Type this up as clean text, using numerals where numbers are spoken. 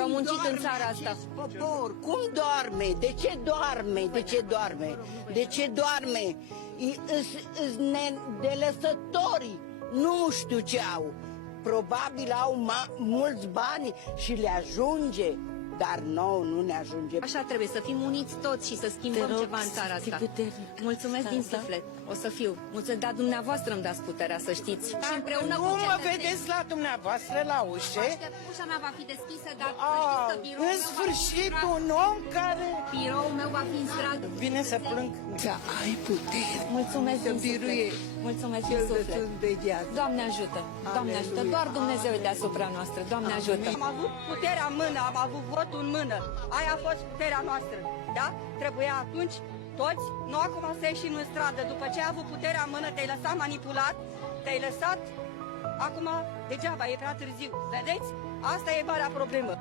Au muncit în țara asta. Popor, cum doarme? De ce doarme? De ce doarme? De ce doarme? Îs nedelăsătorii. Nu știu ce au. Probabil au mulți bani și le ajunge, dar nouă nu ne ajunge. Așa trebuie să fim uniți toți și să schimbăm ceva în țara asta. Mulțumesc din suflet. O să fiu. Mulțumesc, dar dumneavoastră îmi dați puterea, să știți. Și împreună Nu cu mă vedeți la dumneavoastră la ușă? Ușa mea va fi deschisă, dar să știți că biroul În meu sfârșit, va fi în un om care biroul meu va fi în stradă. vine să plâng. Să ai putere. Mulțumesc din biruie suflet. Mulțumesc din suflet. de viață. Doamne ajută. Doamne ajută. Doar Dumnezeu e deasupra noastră. Doamne ajută. Am avut puterea în mână, am avut votul în mână. Aia a fost puterea noastră, da? Trebuia atunci toți, nu acum să ieșim în stradă. După ce ai avut puterea în mână, te-ai lăsat manipulat, te-ai lăsat, acum degeaba, e prea târziu. Vedeți? Asta e marea problemă.